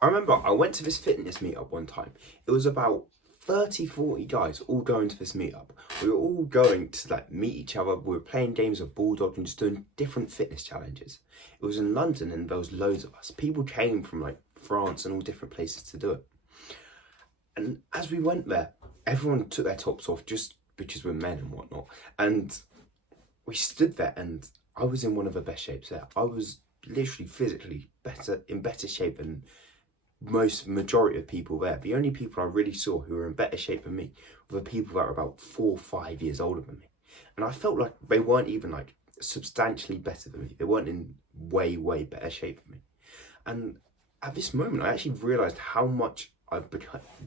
I remember I went to this fitness meetup one time. It was about 30, 40 guys all going to this meetup. We were all going to like meet each other. We were playing games of bulldog and just doing different fitness challenges. It was in London and there was loads of us. People came from like France and all different places to do it. And as we went there, everyone took their tops off just because we're men and whatnot. And we stood there and I was in one of the best shapes there. I was literally physically in better shape than majority of people there. The only people I really saw who were in better shape than me were the people that were about 4 or 5 years older than me. And I felt like they weren't even like substantially better than me. They weren't in way, way better shape than me. And at this moment, I actually realised how much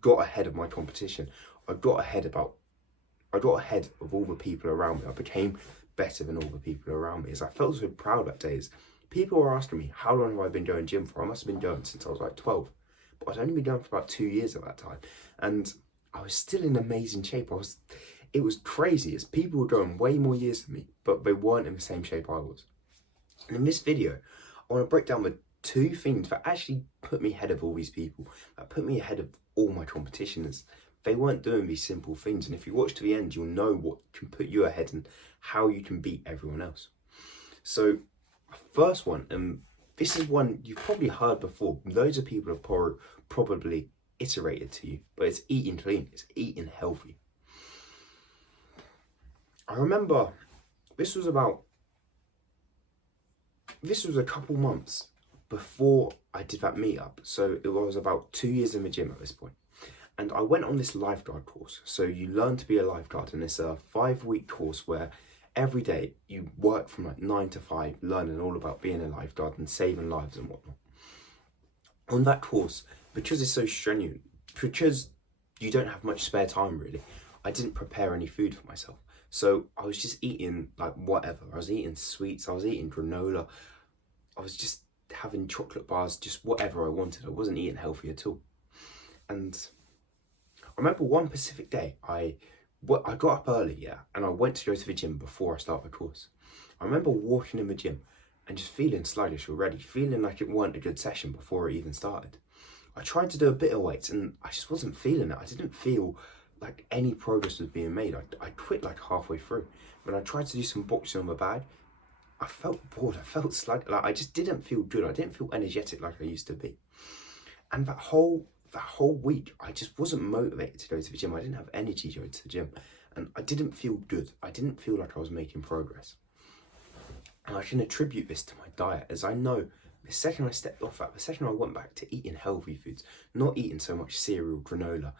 got ahead of my competition. I got ahead of all the people around me. I became better than all the people around me. As I felt so proud that day. People were asking me, how long have I been going gym for? I must have been going since I was like 12. But I'd only been going for about 2 years at that time. And I was still in amazing shape. It was crazy as people were going way more years than me, but they weren't in the same shape I was. And in this video, I want to break down the 2 things that actually put me ahead of all these people, that put me ahead of all my competitioners. They weren't doing these simple things. And if you watch to the end, you'll know what can put you ahead and how you can beat everyone else. So, first one, and this is one you've probably heard before. Loads of people have probably iterated to you, but it's eating clean, it's eating healthy. I remember this was a couple months before I did that meetup. So it was about 2 years in the gym at this point. And I went on this lifeguard course. So you learn to be a lifeguard, and it's a 5-week course where every day you work from like 9 to 5, learning all about being a lifeguard and saving lives and whatnot. On that course, because it's so strenuous, because you don't have much spare time really, I didn't prepare any food for myself. So I was just eating like whatever. I was eating sweets, I was eating granola, I was just having chocolate bars, just whatever I wanted. I wasn't eating healthy at all. And I remember one specific day, I got up early, yeah, and I went to go to the gym before I started the course. I remember walking in the gym and just feeling sluggish already, feeling like it weren't a good session before it even started. I tried to do a bit of weights and I just wasn't feeling it. I didn't feel like any progress was being made. I quit like halfway through. When I tried to do some boxing on my bag, I felt bored, I felt sluggish, like I just didn't feel good. I didn't feel energetic like I used to be. And that whole week, I just wasn't motivated to go to the gym. I didn't have energy to go to the gym. And I didn't feel good. I didn't feel like I was making progress. And I can attribute this to my diet, as I know the second I stepped off that, the second I went back to eating healthy foods, not eating so much cereal, granola,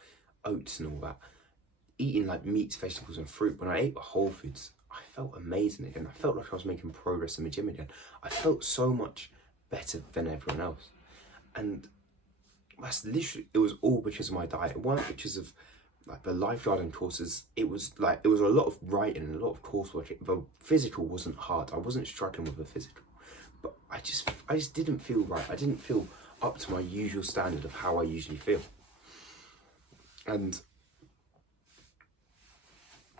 oats and all that, eating like meats, vegetables and fruit, when I ate the whole foods, I felt amazing again. I felt like I was making progress in the gym again. I felt so much better than everyone else. And that's literally, it was all because of my diet. It wasn't because of like the lifeguarding courses. It was a lot of writing and a lot of coursework. The physical wasn't hard. I wasn't struggling with the physical, but I just didn't feel right. I didn't feel up to my usual standard of how I usually feel. And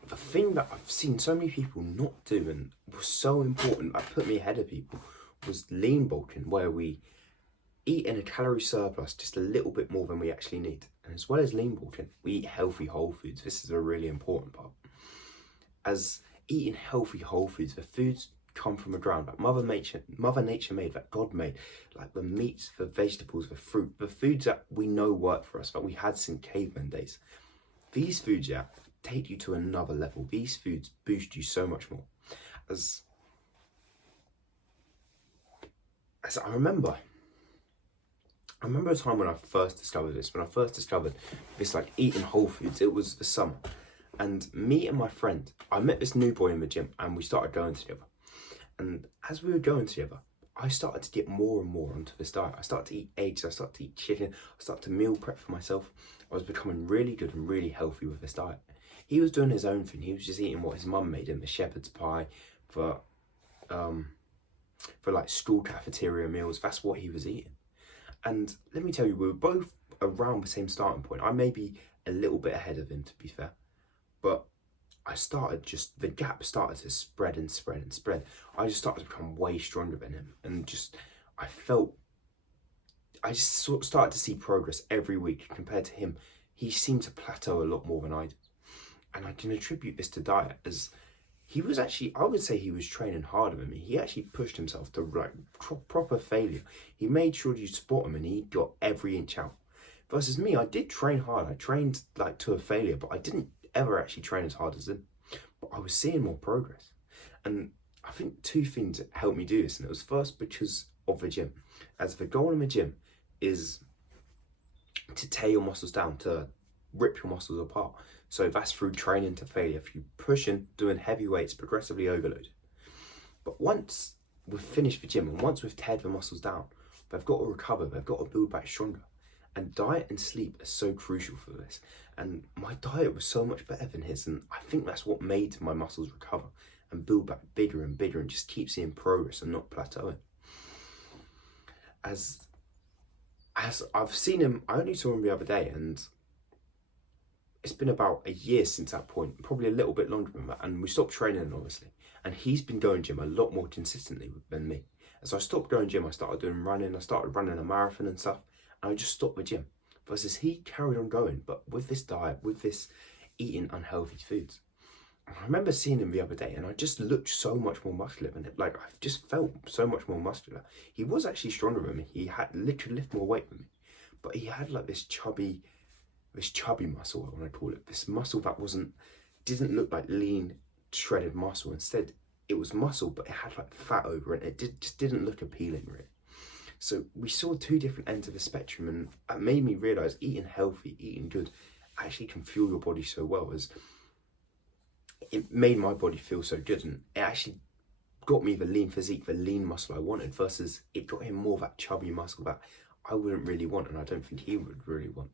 the thing that I've seen so many people not do and was so important, that put me ahead of people, was lean bulking, where we eat in a calorie surplus just a little bit more than we actually need. And as well as lean bulking, we eat healthy whole foods. This is a really important part. As eating healthy whole foods, the foods come from the ground, like Mother Nature made, that God made, like the meats, the vegetables, the fruit, the foods that we know work for us, that we had since caveman days. These foods, yeah, take you to another level. These foods boost you so much more. As I remember a time when I first discovered this, like eating whole foods. It was the summer, and me and my friend, I met this new boy in the gym and we started going together. And as we were going together, I started to get more and more onto this diet. I started to eat eggs, I started to eat chicken, I started to meal prep for myself. I was becoming really good and really healthy with this diet. He was doing his own thing. He was just eating what his mum made him, the shepherd's pie for like school cafeteria meals. That's what he was eating. And let me tell you, we were both around the same starting point. I may be a little bit ahead of him, to be fair, but the gap started to spread and spread and spread. I just started to become way stronger than him, and I felt I just sort of started to see progress every week compared to him. He seemed to plateau a lot more than I did. And I can attribute this to diet, as he was actually, I would say he was training harder than me. He actually pushed himself to like proper failure. He made sure you spot him and he got every inch out. Versus me, I did train hard. I trained like to a failure, but I didn't ever actually train as hard as him. But I was seeing more progress. And I think two things helped me do this. And it was first because of the gym. As the goal in the gym is to tear your muscles down, to rip your muscles apart. So that's through training to failure, through pushing, doing heavy weights, progressively overloaded. But once we've finished the gym and once we've teared the muscles down, they've got to recover, they've got to build back stronger. And diet and sleep are so crucial for this. And my diet was so much better than his, and I think that's what made my muscles recover and build back bigger and bigger and just keep seeing progress and not plateauing. As I've seen him, I only saw him the other day, and it's been about a year since that point, probably a little bit longer than that, and we stopped training obviously, and he's been going gym a lot more consistently than me. As I stopped going gym, I started doing running, I started running a marathon and stuff, and I just stopped the gym. Versus he carried on going, but with this diet, with this eating unhealthy foods. And I remember seeing him the other day, and I just looked so much more muscular than him. Like, I just felt so much more muscular. He was actually stronger than me. He had literally lift more weight than me, but he had like this chubby muscle, I want to call it. This muscle that didn't look like lean, shredded muscle. Instead, it was muscle, but it had like fat over it. It just didn't look appealing, really. So we saw two different ends of the spectrum, and that made me realise eating healthy, eating good, actually can fuel your body so well. As it made my body feel so good, and it actually got me the lean physique, the lean muscle I wanted, versus it got him more of that chubby muscle that I wouldn't really want, and I don't think he would really want.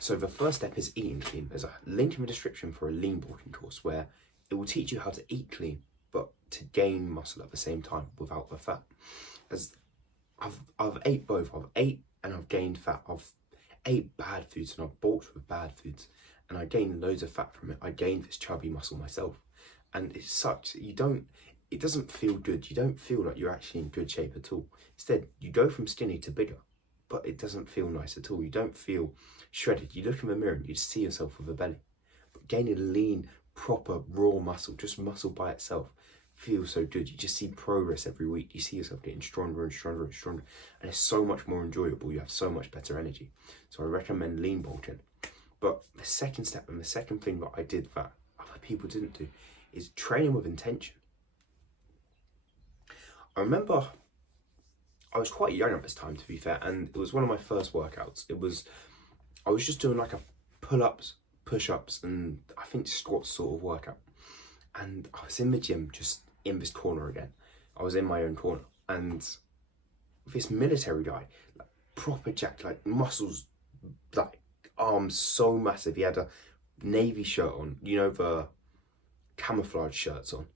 So the first step is eating clean. There's a link in the description for a lean bulking course where it will teach you how to eat clean, but to gain muscle at the same time without the fat. As I've ate both. I've ate and I've gained fat. I've ate bad foods and I've bulked with bad foods, and I gained loads of fat from it. I gained this chubby muscle myself, and it sucks. It doesn't feel good. You don't feel like you're actually in good shape at all. Instead, you go from skinny to bigger, but it doesn't feel nice at all. You don't feel shredded. You look in the mirror and you just see yourself with a belly. But gaining lean, proper, raw muscle, just muscle by itself, feels so good. You just see progress every week. You see yourself getting stronger and stronger and stronger, and it's so much more enjoyable. You have so much better energy. So I recommend lean bulking. But the second step and the second thing that I did that other people didn't do is training with intention. I remember I was quite young at this time, to be fair, and it was one of my first workouts. I was just doing like a pull-ups, push-ups, and I think squats sort of workout. And I was in the gym, just in this corner again. I was in my own corner, and this military guy, like proper jacked, like muscles, like arms so massive. He had a navy shirt on, you know, the camouflage shirts on,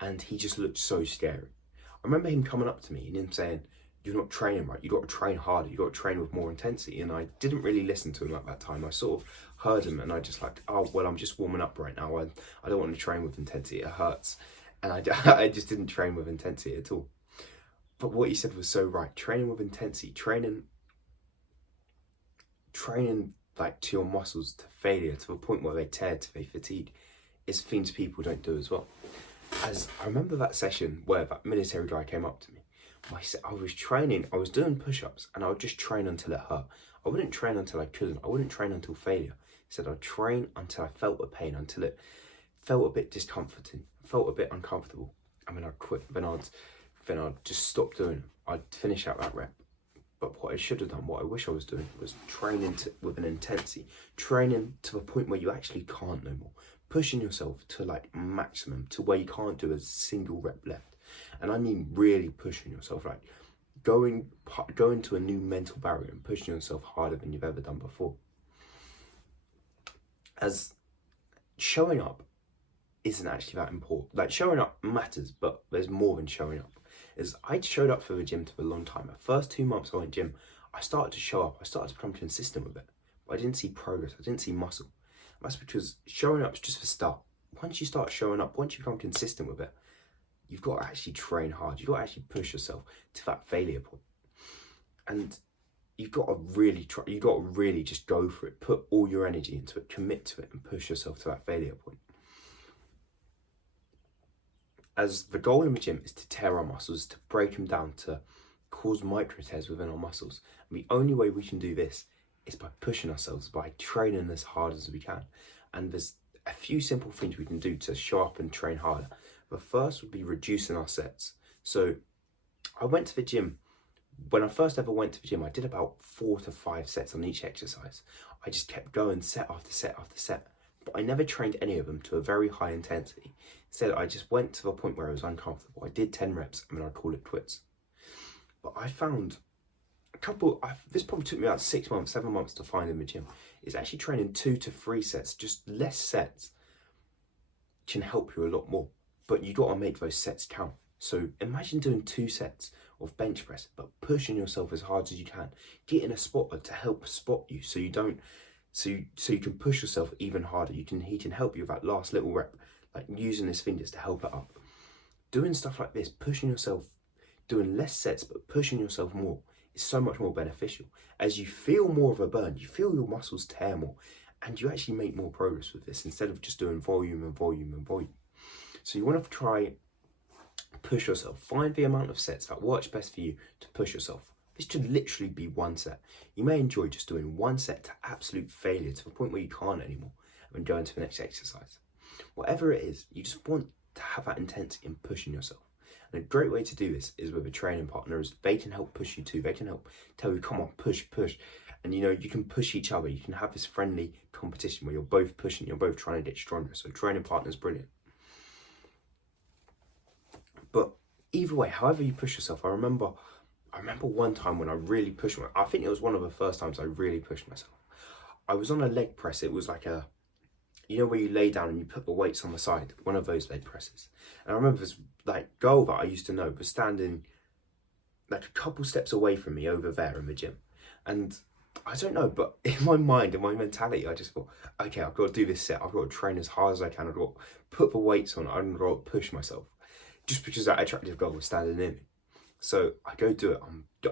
and he just looked so scary. I remember him coming up to me and him saying, "You're not training right, you got to train harder, you got to train with more intensity." And I didn't really listen to him at that time. I sort of heard him and I just like, oh, well, I'm just warming up right now. I don't want to train with intensity, it hurts. And I just didn't train with intensity at all. But what he said was so right. Training with intensity, training like to your muscles to failure, to a point where they tear, to they fatigue, is things people don't do as well. As I remember that session where that military guy came up to me, I was training, I was doing push-ups, and I would just train until it hurt. I wouldn't train until I couldn't. I wouldn't train until failure. He said I'd train until I felt the pain, until it felt a bit discomforting, felt a bit uncomfortable, and then I'd quit. Then I'd just stop doing it. I'd finish out that rep. But what I should have done, what I wish I was doing, was training with an intensity, training to the point where you actually can't no more, pushing yourself to like maximum, to where you can't do a single rep left. And I mean really pushing yourself, like going to a new mental barrier and pushing yourself harder than you've ever done before. As showing up isn't actually that important. Like, showing up matters, but there's more than showing up. Is I showed up for the gym for a long time. The first 2 months I went gym, I started to show up. I started to become consistent with it. But I didn't see progress. I didn't see muscle. That's because showing up is just the start. Once you start showing up, once you become consistent with it, you've got to actually train hard. You've got to actually push yourself to that failure point. And you've got to really try, you've got to really just go for it, put all your energy into it, commit to it, and push yourself to that failure point. As the goal in the gym is to tear our muscles, to break them down, to cause micro tears within our muscles. And the only way we can do this is by pushing ourselves, by training as hard as we can. And there's a few simple things we can do to show up and train harder. The first would be reducing our sets. So I went to the gym. When I first ever went to the gym, I did about 4 to 5 sets on each exercise. I just kept going set after set after set, but I never trained any of them to a very high intensity. Instead, I just went to the point where I was uncomfortable. I did 10 reps and then I'd call it quits. But I found this probably took me about 6 months, 7 months to find in the gym, is actually training 2 to 3 sets, just less sets, can help you a lot more. But you got to make those sets count. So imagine doing 2 sets of bench press, but pushing yourself as hard as you can. Getting a spotter to help spot you, so you don't, so you can push yourself even harder. He can help you with that last little rep, like using his fingers to help it up. Doing stuff like this, pushing yourself, doing less sets but pushing yourself more, is so much more beneficial. As you feel more of a burn, you feel your muscles tear more, and you actually make more progress with this instead of just doing volume and volume and volume. So you want to try push yourself. Find the amount of sets that works best for you to push yourself. This should literally be 1 set. You may enjoy just doing 1 set to absolute failure, to the point where you can't anymore, and go into the next exercise. Whatever it is, you just want to have that intensity in pushing yourself. And a great way to do this is with a training partner, as they can help push you too. They can help tell you, come on, push. And you can push each other. You can have this friendly competition where you're both pushing, you're both trying to get stronger. So training partner is brilliant. But either way, however you push yourself, I remember one time when I really pushed myself. I think it was one of the first times I really pushed myself. I was on a leg press. It was like where you lay down and you put the weights on the side, one of those leg presses. And I remember this girl that I used to know was standing like a couple steps away from me over there in the gym. And I don't know, but in my mind, in my mentality, I just thought, okay, I've got to do this set. I've got to train as hard as I can. I've got to put the weights on. I've got to push myself. Just because that attractive girl was standing near me. So I go do it.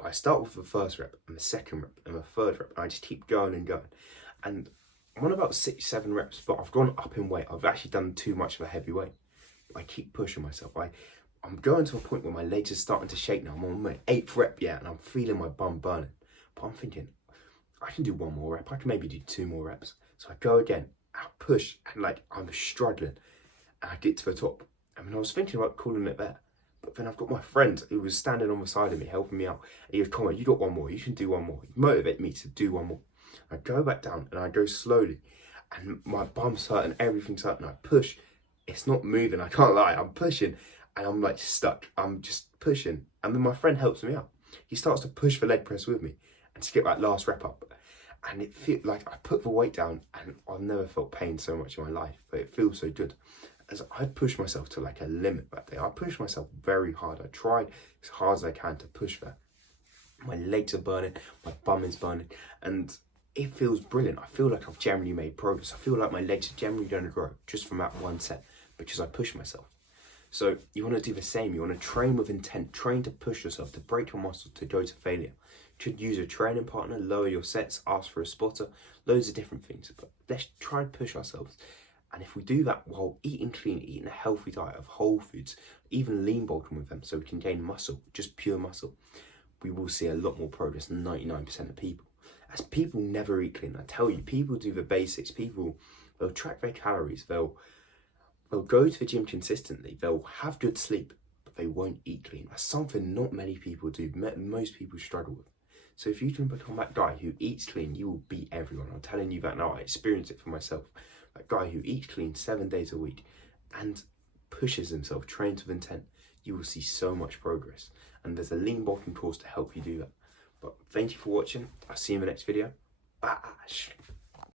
I start with the first rep and the second rep and the third rep. And I just keep going and going. And I'm on about 6, 7 reps, but I've gone up in weight. I've actually done too much of a heavy weight. I keep pushing myself. I'm going to a point where my legs are starting to shake now. I'm on my 8th rep yet, and I'm feeling my bum burning. But I'm thinking, I can do 1 more rep. I can maybe do 2 more reps. So I go again, I push, and I'm struggling. And I get to the top. I mean, I was thinking about calling it there. But then I've got my friend who was standing on the side of me, helping me out. And he goes, come on, you got 1 more. You can do 1 more. He motivated me to do 1 more. I go back down and I go slowly. And my bum's hurting, everything's hurting. I push. It's not moving, I can't lie. I'm pushing and I'm stuck. I'm just pushing. And then my friend helps me out. He starts to push the leg press with me and to get that last rep up. And it feels like I put the weight down, and I've never felt pain so much in my life, but it feels so good. As I pushed myself to a limit that day. I pushed myself very hard. I tried as hard as I can to push there. My legs are burning, my bum is burning, and it feels brilliant. I feel like I've generally made progress. I feel like my legs are generally going to grow just from that 1 set because I pushed myself. So you want to do the same. You want to train with intent. Train to push yourself, to break your muscles, to go to failure. You should use a training partner, lower your sets, ask for a spotter, loads of different things. But let's try and push ourselves. And if we do that while eating clean, eating a healthy diet of whole foods, even lean bulking with them so we can gain muscle, just pure muscle, we will see a lot more progress than 99% of people. As people never eat clean. I tell you, people do the basics. They'll track their calories. They'll go to the gym consistently. They'll have good sleep, but they won't eat clean. That's something not many people do. Most people struggle with. So if you can become that guy who eats clean, you will beat everyone. I'm telling you that now. I experienced it for myself. That guy who eats clean 7 days a week and pushes himself, trains with intent, you will see so much progress. And there's a lean bulking course to help you do that. But thank you for watching. I'll see you in the next video. Bye.